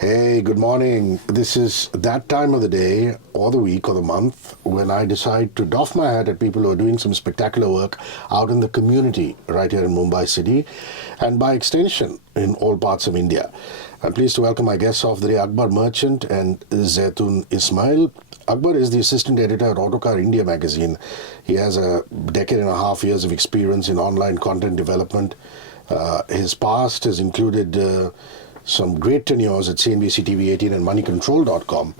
Hey, good morning. This is that time of the day or the week or the month when I decide to doff my hat at people who are doing some spectacular work out in the community right here in Mumbai city and by extension in all parts of India. I'm pleased to welcome my guests of the day, Akbar Merchant and Zaitoon Ismail. Akbar is the assistant editor at Autocar India magazine. He has a decade and a half years of experience in online content development. His past has included some great tenures at CNBC TV 18 and moneycontrol.com.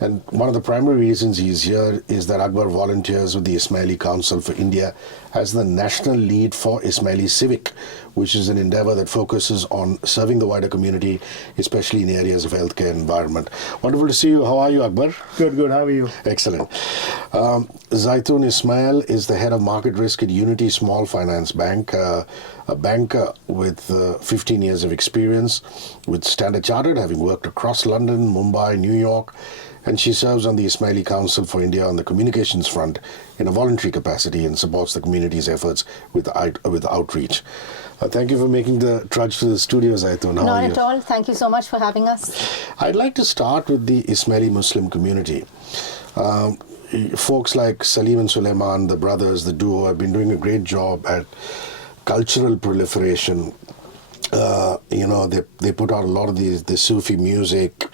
And one of the primary reasons he's here is that Akbar volunteers with the Ismaili Council for India as the national lead for Ismaili Civic, which is an endeavor that focuses on serving the wider community, especially in areas of healthcare and environment. Wonderful to see you. How are you, Akbar? Good. How are you? Excellent. Zaitoon Ismail is the head of market risk at Unity Small Finance Bank, a banker with 15 years of experience with Standard Chartered, having worked across London, Mumbai, New York, and she serves on the Ismaili Council for India on the communications front in a voluntary capacity and supports the community's efforts with outreach. Thank you for making the trudge to the studio, Zaitoon. How are you? Not at all. Thank you so much for having us. I'd like to start with the Ismaili Muslim community. Folks like Salim and Suleiman, the brothers, the duo, have been doing a great job at cultural proliferation. They put out a lot of the Sufi music,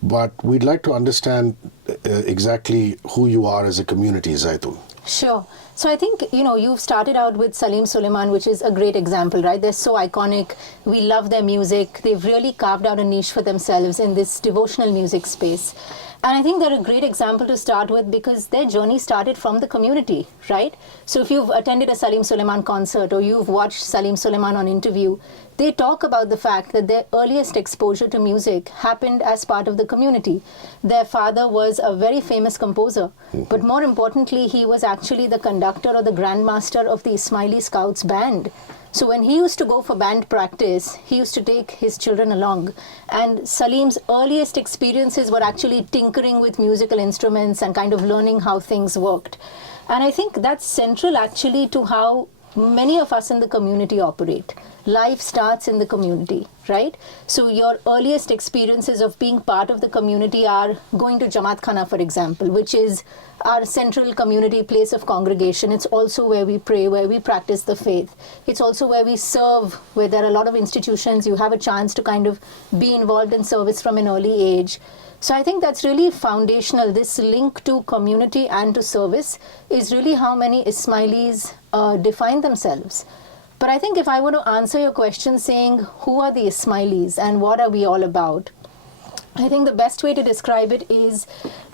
but we'd like to understand exactly who you are as a community, Zaitoon. Sure. So I think, you've started out with Salim Suleiman, which is a great example, right? They're so iconic. We love their music. They've really carved out a niche for themselves in this devotional music space. And I think they're a great example to start with because their journey started from the community, right? So if you've attended a Salim Suleiman concert or you've watched Salim Suleiman on interview, they talk about the fact that their earliest exposure to music happened as part of the community. Their father was a very famous composer, but more importantly, he was actually the conductor or the grandmaster of the Ismaili Scouts band. So when he used to go for band practice, he used to take his children along. And Salim's earliest experiences were actually tinkering with musical instruments and kind of learning how things worked. And I think that's central actually to how many of us in the community operate. Life starts in the community, right? So your earliest experiences of being part of the community are going to Jamaat Khana, for example, which is our central community place of congregation. It's also where we pray, where we practice the faith. It's also where we serve, where there are a lot of institutions. You have a chance to kind of be involved in service from an early age. So I think that's really foundational. This link to community and to service is really how many Ismailis define themselves. But I think if I were to answer your question saying, who are the Ismailis and what are we all about? I think the best way to describe it is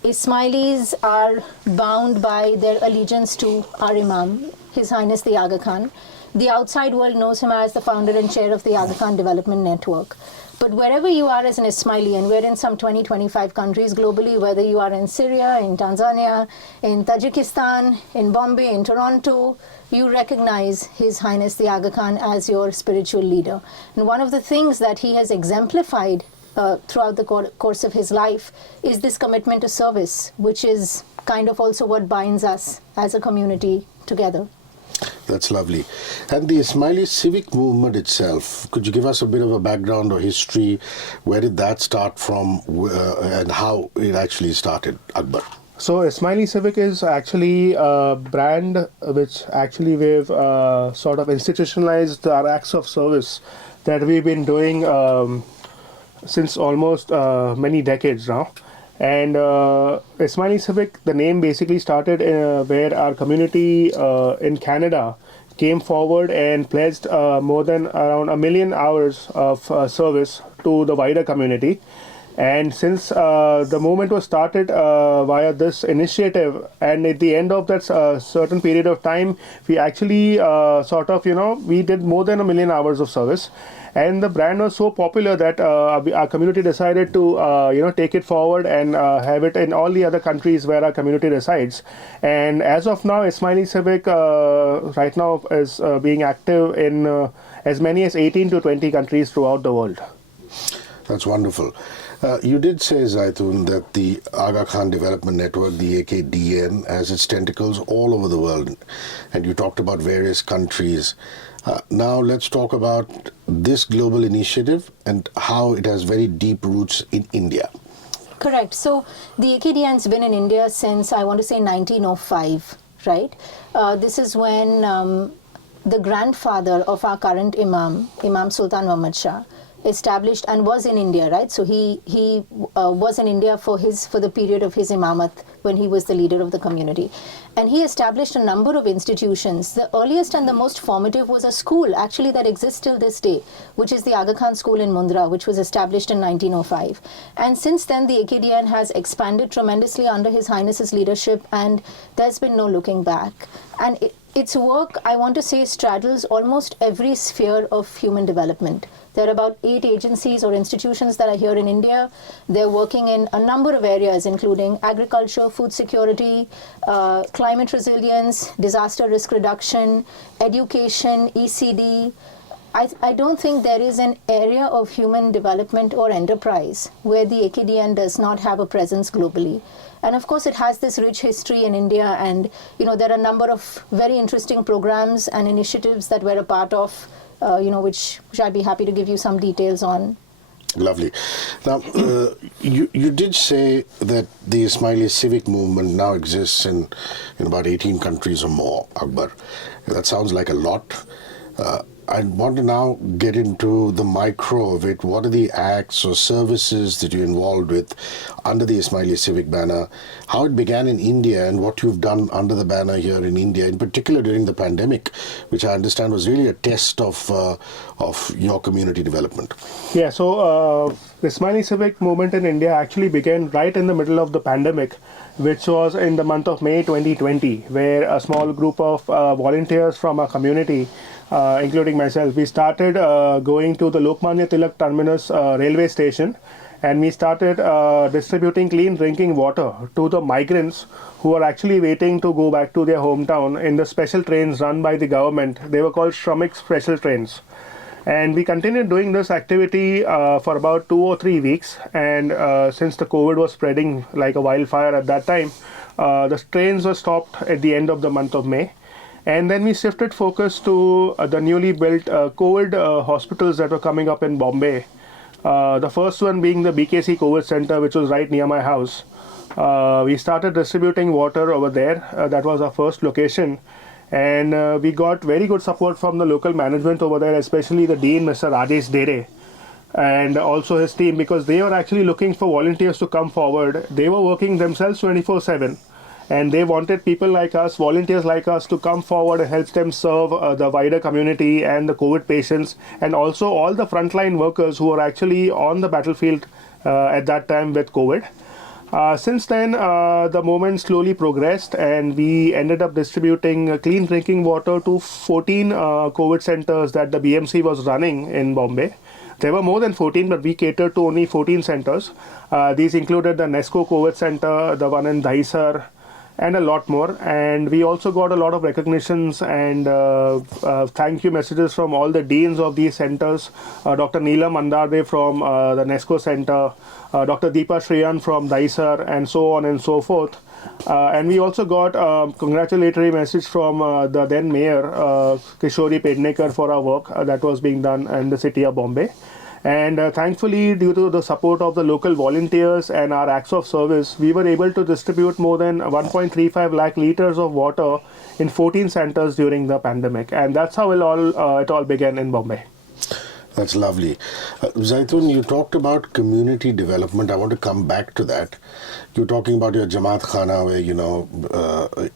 Ismailis are bound by their allegiance to our Imam, His Highness the Aga Khan. The outside world knows him as the founder and chair of the Aga Khan Development Network. But wherever you are as an Ismaili, and we're in some 20-25 countries globally, whether you are in Syria, in Tanzania, in Tajikistan, in Bombay, in Toronto, you recognize His Highness the Aga Khan as your spiritual leader. And one of the things that he has exemplified throughout the course of his life is this commitment to service, which is kind of also what binds us as a community together. That's lovely. And the Ismaili civic movement itself, could you give us a bit of a background or history? Where did that start from and how it actually started, Akbar? So Ismaili Civic is actually a brand which actually we've sort of institutionalized our acts of service that we've been doing since almost many decades now. And Ismaili Civic, the name basically started where our community in Canada came forward and pledged more than around 1 million hours of service to the wider community. And since the movement was started via this initiative, and at the end of that certain period of time, we actually we did more than 1 million hours of service. And the brand was so popular that our community decided to take it forward and have it in all the other countries where our community resides. And as of now, Ismaili Civic right now is being active in as many as 18 to 20 countries throughout the world. That's wonderful. You did say, Zaitoon, that the Aga Khan Development Network, the AKDN, has its tentacles all over the world. And you talked about various countries. Now let's talk about this global initiative and how it has very deep roots in India. Correct. So the AKDN's been in India since, I want to say, 1905, right? This is when the grandfather of our current Imam, Imam Sultan Muhammad Shah, established and was in India, right? So he was in India for the period of his imamat when he was the leader of the community. And he established a number of institutions. The earliest and the most formative was a school, actually, that exists till this day, which is the Aga Khan School in Mundra, which was established in 1905. And since then, the AKDN has expanded tremendously under His Highness's leadership, and there's been no looking back. And its work, I want to say, straddles almost every sphere of human development. There are about 8 agencies or institutions that are here in India. They're working in a number of areas, including agriculture, food security, climate resilience, disaster risk reduction, education, ECD. I don't think there is an area of human development or enterprise where the AKDN does not have a presence globally. And of course, it has this rich history in India, and there are a number of very interesting programs and initiatives that we're a part of, which I'd be happy to give you some details on. Lovely. Now, you did say that the Ismaili civic movement now exists in about 18 countries or more, Akbar. That sounds like a lot. I want to now get into the micro of it. What are the acts or services that you're involved with under the Ismaili Civic banner? How it began in India and what you've done under the banner here in India, in particular during the pandemic, which I understand was really a test of your community development. Yeah, so the Ismaili Civic movement in India actually began right in the middle of the pandemic, which was in the month of May 2020, where a small group of volunteers from our community, including myself, we started going to the Lokmanya Tilak Terminus railway station, and we started distributing clean drinking water to the migrants who are actually waiting to go back to their hometown in the special trains run by the government. They were called Shramik special trains. And we continued doing this activity for about 2 or 3 weeks. And since the COVID was spreading like a wildfire at that time, the trains were stopped at the end of the month of May. And then we shifted focus to the newly built COVID hospitals that were coming up in Bombay. The first one being the BKC COVID Center, which was right near my house. We started distributing water over there. That was our first location. And we got very good support from the local management over there, especially the Dean, Mr. Rajesh Dere, and also his team, because they were actually looking for volunteers to come forward. They were working themselves 24/7. And they wanted people like us, volunteers like us, to come forward and help them serve the wider community and the COVID patients, and also all the frontline workers who were actually on the battlefield at that time with COVID. Since then, the movement slowly progressed, and we ended up distributing clean drinking water to 14 COVID centers that the BMC was running in Bombay. There were more than 14, but we catered to only 14 centers. These included the Nesco COVID Center, the one in Dahisar, and a lot more. And we also got a lot of recognitions and thank you messages from all the deans of these centers, Dr. Neelam Andarde from the Nesco Center, Dr. Deepa Shriyan from Dahisar, and so on and so forth. And we also got a congratulatory message from the then mayor, Kishori Pednekar, for our work that was being done in the city of Bombay. And thankfully, due to the support of the local volunteers and our acts of service, we were able to distribute more than 1.35 lakh liters of water in 14 centers during the pandemic. And that's how it all began in Bombay. That's lovely. Zaitoon, you talked about community development. I want to come back to that. You're talking about your Jamaat Khana, where,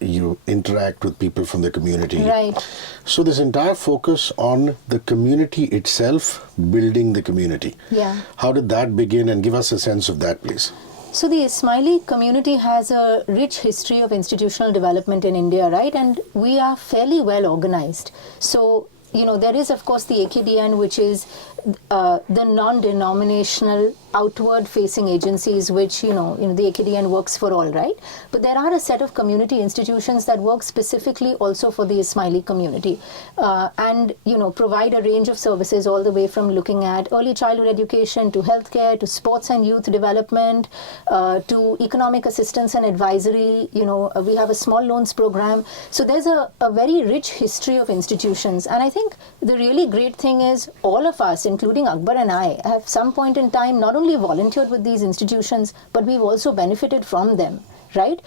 you interact with people from the community. Right. So this entire focus on the community itself, building the community. Yeah. How did that begin? And give us a sense of that, please. So the Ismaili community has a rich history of institutional development in India, right? And we are fairly well organized. So there is, of course, the AKDN, which is the non-denominational outward-facing agencies, which the AKDN works for all, right? But there are a set of community institutions that work specifically also for the Ismaili community, and provide a range of services all the way from looking at early childhood education to healthcare to sports and youth development to economic assistance and advisory. We have a small loans program. So there's a very rich history of institutions, and I think the really great thing is all of us, including Akbar and I, have some point in time not only volunteered with these institutions, but we've also benefited from them, right?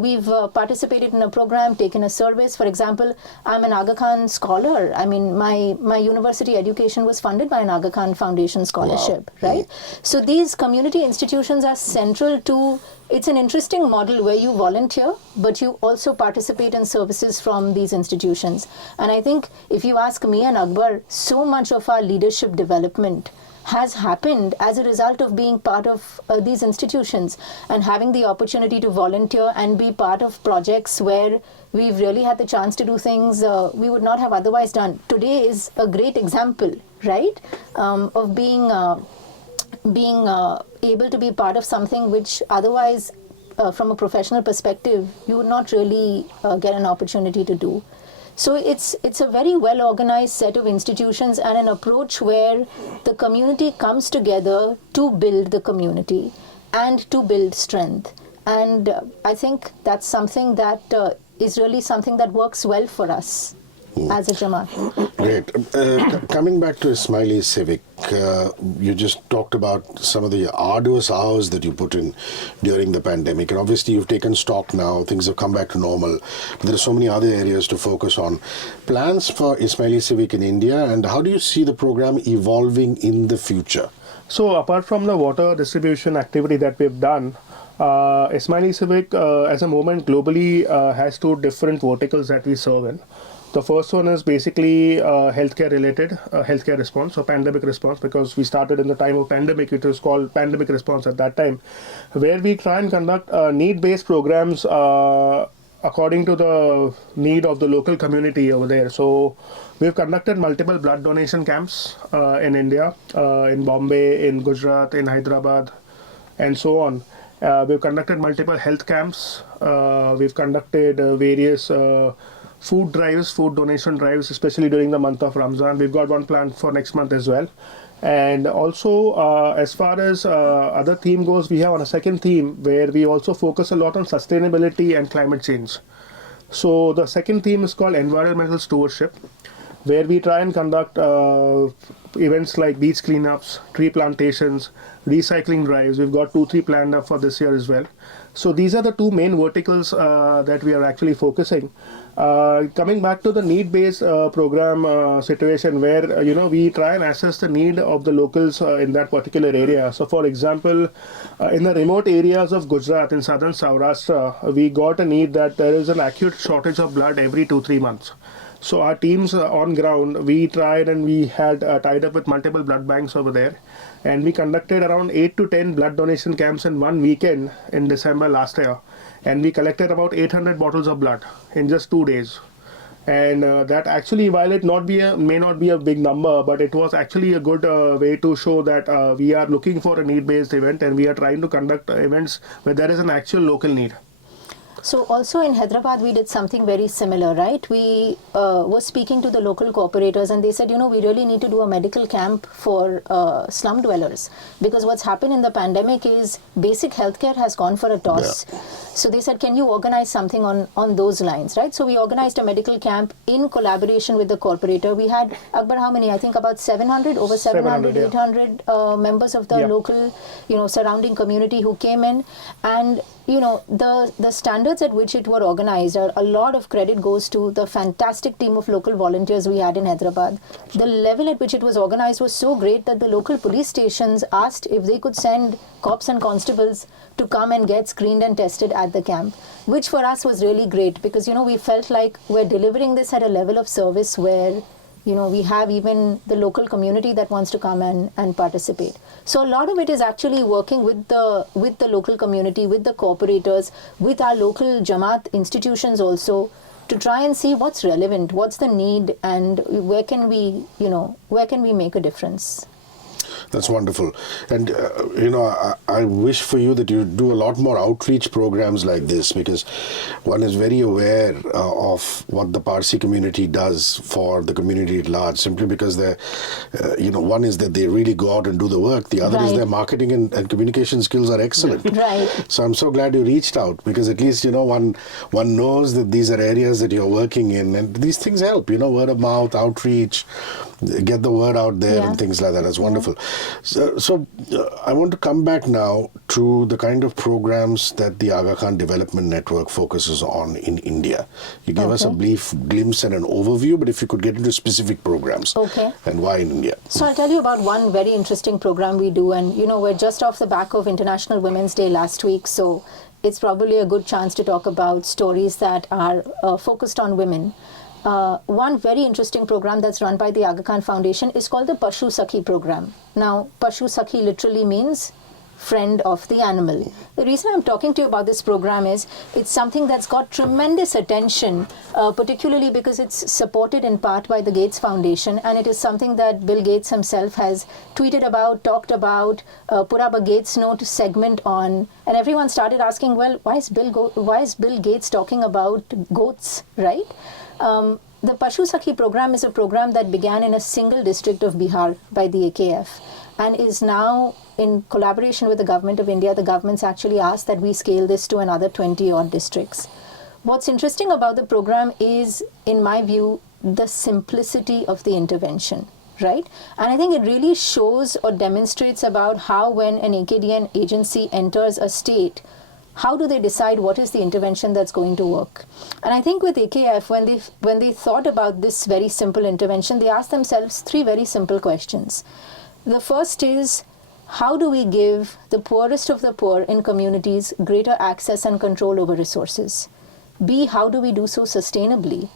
We've participated in a program, taken a service. For example, I'm an Aga Khan scholar. I mean, my university education was funded by an Aga Khan Foundation scholarship, right? So these community institutions are central to, it's an interesting model where you volunteer, but you also participate in services from these institutions. And I think if you ask me and Akbar, so much of our leadership development has happened as a result of being part of these institutions and having the opportunity to volunteer and be part of projects where we've really had the chance to do things we would not have otherwise done. Today is a great example, right, of being able to be part of something which otherwise, from a professional perspective, you would not really get an opportunity to do. So it's a very well organized set of institutions and an approach where the community comes together to build the community and to build strength. And I think that's something that is really something that works well for us as a Jamaat. Great. Coming back to Ismaili Civic, you just talked about some of the arduous hours that you put in during the pandemic, and obviously you've taken stock now, things have come back to normal, but there are so many other areas to focus on. Plans for Ismaili Civic in India, and how do you see the program evolving in the future? So apart from the water distribution activity that we've done, Ismaili Civic as a movement globally has two different verticals that we serve in. The first one is basically healthcare related, healthcare response or pandemic response, because we started in the time of pandemic. It was called pandemic response at that time, where we try and conduct need-based programs according to the need of the local community over there. So we've conducted multiple blood donation camps in India, in Bombay, in Gujarat, in Hyderabad, and so on. We've conducted multiple health camps. We've conducted various food drives, food donation drives, especially during the month of Ramzan. We've got one planned for next month as well. And also, as far as other theme goes, we have on a second theme where we also focus a lot on sustainability and climate change. So the second theme is called environmental stewardship, where we try and conduct events like beach cleanups, tree plantations, recycling drives. We've got 2-3 planned up for this year as well. So these are the two main verticals that we are actually focusing. Coming back to the need-based program situation, where we try and assess the need of the locals in that particular area. So, for example, in the remote areas of Gujarat, in southern Saurashtra, we got a need that there is an acute shortage of blood every 2-3 months. So our teams on ground, we tried and we had tied up with multiple blood banks over there, and we conducted around 8 to 10 blood donation camps in one weekend in December last year, and we collected about 800 bottles of blood in just 2 days. And that actually, while it may not be a big number, but it was actually a good way to show that we are looking for a need-based event, and we are trying to conduct events where there is an actual local need. So also in Hyderabad, we did something very similar, right? We were speaking to the local cooperators, and they said, we really need to do a medical camp for slum dwellers, because what's happened in the pandemic is basic healthcare has gone for a toss. Yeah. So they said, can you organize something on those lines, right? So we organized a medical camp in collaboration with the cooperator. We had, Akbar, how many? I think about 700, over 700, 800 members of the local, surrounding community who came in. And the standards at which it were organized, a lot of credit goes to the fantastic team of local volunteers we had in Hyderabad. The level at which it was organized was so great that the local police stations asked if they could send cops and constables to come and get screened and tested at the camp, which for us was really great, because we felt like we're delivering this at a level of service where we have even the local community that wants to come and participate. So a lot of it is actually working with the local community, with the cooperators, with our local Jamaat institutions also, to try and see what's relevant, what's the need, and where can we make a difference. That's wonderful. And, I wish for you that you do a lot more outreach programs like this, because one is very aware of what the Parsi community does for the community at large, simply because one is that they really go out and do the work. The other is their marketing and communication skills are excellent. Right. So I'm so glad you reached out, because at least, one knows that these are areas that you're working in, and these things help, word of mouth, outreach, get the word out there and things like that. That's wonderful. So I want to come back now to the kind of programs that the Aga Khan Development Network focuses on in India. You gave us a brief glimpse and an overview, but if you could get into specific programs and why in India. So I'll tell you about one very interesting program we do, and we're just off the back of International Women's Day last week, so it's probably a good chance to talk about stories that are focused on women. One very interesting program that's run by the Aga Khan Foundation is called the Pashu Sakhi program. Now, Pashu Sakhi literally means friend of the animal. The reason I'm talking to you about this program is it's something that's got tremendous attention, particularly because it's supported in part by the Gates Foundation, and it is something that Bill Gates himself has tweeted about, talked about, put up a Gates Note segment on, and everyone started asking, well, why is Bill Gates talking about goats, right? The Pashu Sakhi program is a program that began in a single district of Bihar by the AKF, and is now, in collaboration with the government of India, the government's actually asked that we scale this to another 20 odd districts. What's interesting about the program is, in my view, the simplicity of the intervention, right? And I think it really shows or demonstrates about how, when an AKDN agency enters a state, how do they decide what is the intervention that's going to work? And I think with AKF, when they thought about this very simple intervention, they asked themselves three very simple questions. The first is, how do we give the poorest of the poor in communities greater access and control over resources? B, how do we do so sustainably?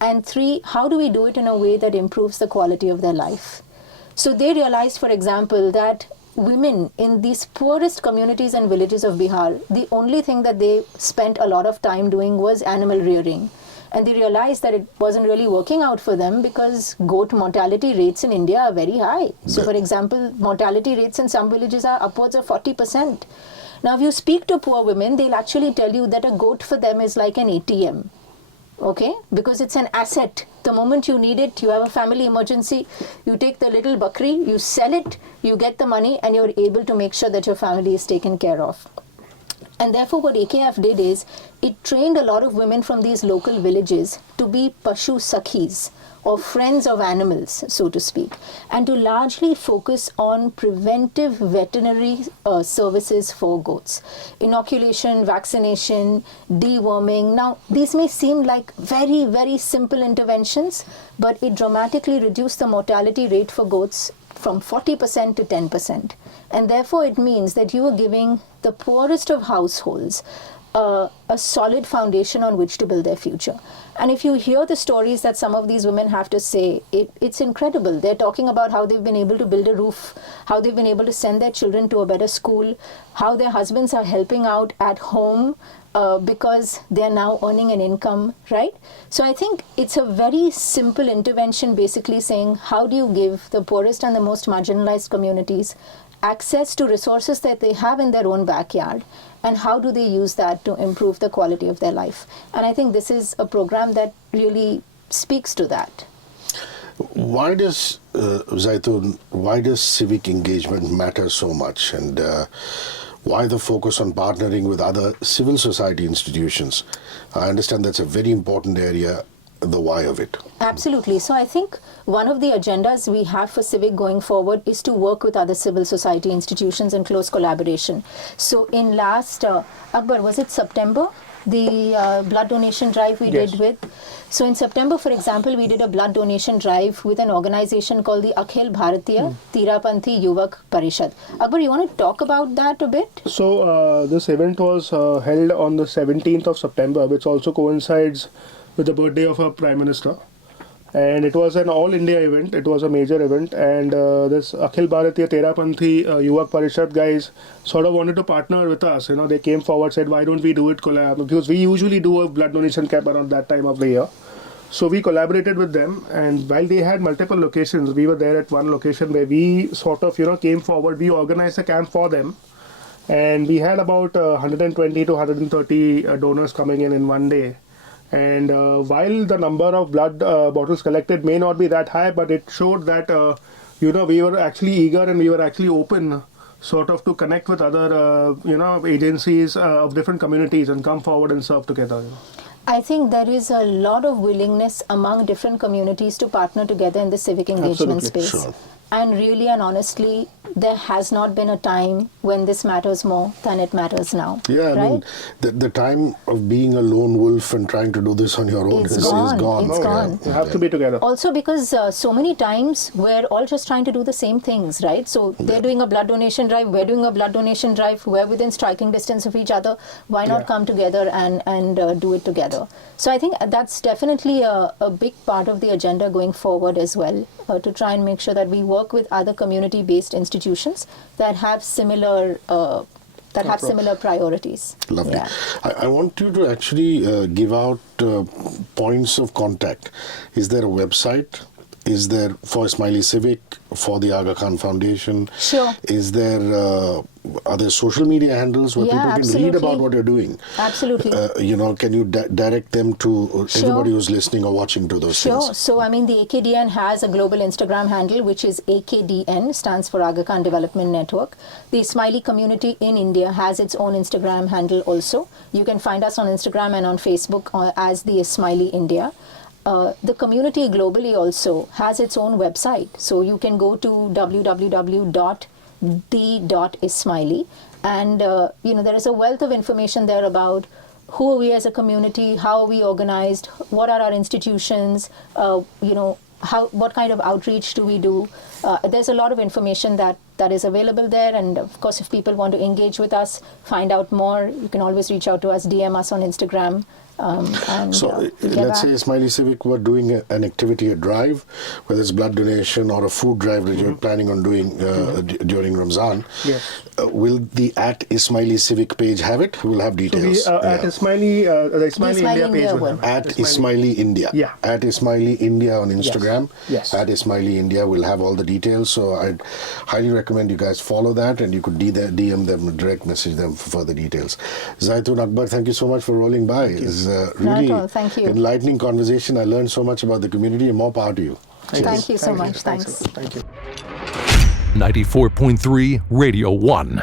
And three, how do we do it in a way that improves the quality of their life? So they realized, for example, that women in these poorest communities and villages of Bihar, the only thing that they spent a lot of time doing was animal rearing. And they realized that it wasn't really working out for them because goat mortality rates in India are very high. So, for example, mortality rates in some villages are upwards of 40%. Now, if you speak to poor women, they'll actually tell you that a goat for them is like an ATM. Okay? Because it's an asset. The moment you need it, you have a family emergency, you take the little bakri, you sell it, you get the money, and you're able to make sure that your family is taken care of. And therefore, what AKF did is, it trained a lot of women from these local villages to be Pashu Sakhis, or friends of animals, so to speak, and to largely focus on preventive veterinary services for goats. Inoculation, vaccination, deworming. Now, these may seem like very, very simple interventions, but it dramatically reduced the mortality rate for goats from 40% to 10%. And therefore, it means that you are giving the poorest of households a solid foundation on which to build their future. And if you hear the stories that some of these women have to say, it's incredible. They're talking about how they've been able to build a roof, how they've been able to send their children to a better school, how their husbands are helping out at home because they're now earning an income, right? So I think it's a very simple intervention, basically saying, how do you give the poorest and the most marginalized communities access to resources that they have in their own backyard, and how do they use that to improve the quality of their life? And I think this is a program that really speaks to that. Why does, Zaitoon, why does civic engagement matter so much, and why the focus on partnering with other civil society institutions? I understand that's a very important area, the why of it. Absolutely. So I think one of the agendas we have for Civic going forward is to work with other civil society institutions in close collaboration. So in last, Akbar, was it September? The blood donation drive we did with. So in September, for example, we did a blood donation drive with an organization called the Akhil Bharatiya Tirapanthi Yuvak Parishad. Akbar, you want to talk about that a bit? So this event was held on the 17th of September, which also coincides with the birthday of our Prime Minister. And it was an all-India event. It was a major event. And this Akhil Bharatiya Terapanthi Yuvak Parishad guys sort of wanted to partner with us. You know, they came forward, said, why don't we do it collab? Because we usually do a blood donation camp around that time of the year. So we collaborated with them, and while they had multiple locations, we were there at one location where we sort of, came forward. We organized a camp for them, and we had about 120 to 130 donors coming in one day. And while the number of blood bottles collected may not be that high, but it showed that, we were actually eager and we were actually open sort of to connect with other, agencies of different communities and come forward and serve together. I think there is a lot of willingness among different communities to partner together in the civic engagement Absolutely. space. Sure. And really and honestly, there has not been a time when this matters more than it matters now. Yeah, I mean, the time of being a lone wolf and trying to do this on your own It's is gone. gone. It's gone. You have to be together. Also because so many times we're all just trying to do the same things, right? So they're doing a blood donation drive, we're doing a blood donation drive, we're within striking distance of each other. Why not come together and do it together? So I think that's definitely a big part of the agenda going forward as well, to try and make sure that we work with other community-based institutions that have similar priorities. Lovely. Yeah. I want you to actually give out points of contact. Is there a website? Is there for Ismaili Civic, for the Aga Khan Foundation? Sure. Is there are there social media handles where people can read about what you're doing? Absolutely. Can you direct them to everybody who's listening or watching to those Sure. things? So, I mean, the AKDN has a global Instagram handle, which is AKDN, stands for Aga Khan Development Network. The Ismaili community in India has its own Instagram handle also. You can find us on Instagram and on Facebook as the Ismaili India. The community globally also has its own website. So you can go to www.the.ismaili, and there is a wealth of information there about who are we as a community, how are we organized, what are our institutions, what kind of outreach do we do. There's a lot of information that is available there, and of course if people want to engage with us, find out more, you can always reach out to us, DM us on Instagram. Let's say Ismaili Civic were doing an activity, a drive, whether it's blood donation or a food drive that you're planning on doing during Ramzan. Yes. Will the @Ismaili Civic page have it? We'll have details. At Ismaili, the Ismaili India page India will have one. it. @Ismaili India. Yeah. @Ismaili India on Instagram. Yes. @Ismaili India will have all the details. So I'd highly recommend you guys follow that, and you could DM them, direct message them for further details. Zaitoon, Akbar, thank you so much for rolling by. It's really Not at all. Thank you. enlightening conversation. I learned so much about the community, and more power to you. Thank you so much. Thanks. Thanks. Thank you. 94.3 Radio 1.